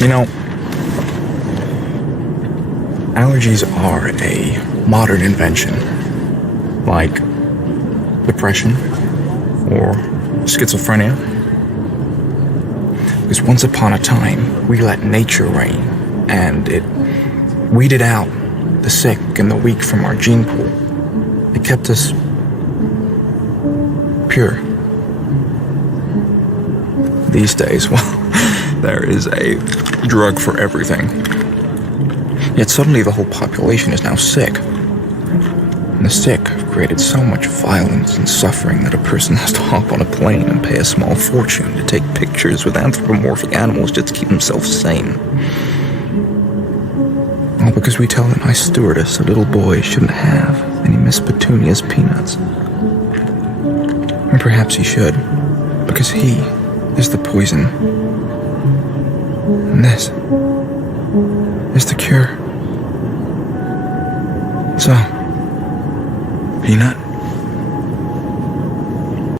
You know, allergies are a modern invention, like depression or schizophrenia. Because once upon a time, we let nature reign, and it weeded out the sick and the weak from our gene pool. It kept us pure. These days, well, there is a drug for everything. Yet suddenly the whole population is now sick. And the sick have created so much violence and suffering that a person has to hop on a plane and pay a small fortune to take pictures with anthropomorphic animals just to keep himself sane. All because we tell the nice stewardess a little boy shouldn't have any Miss Petunia's peanuts. And perhaps he should, because he is the poison. And this is the cure. So, Peanut?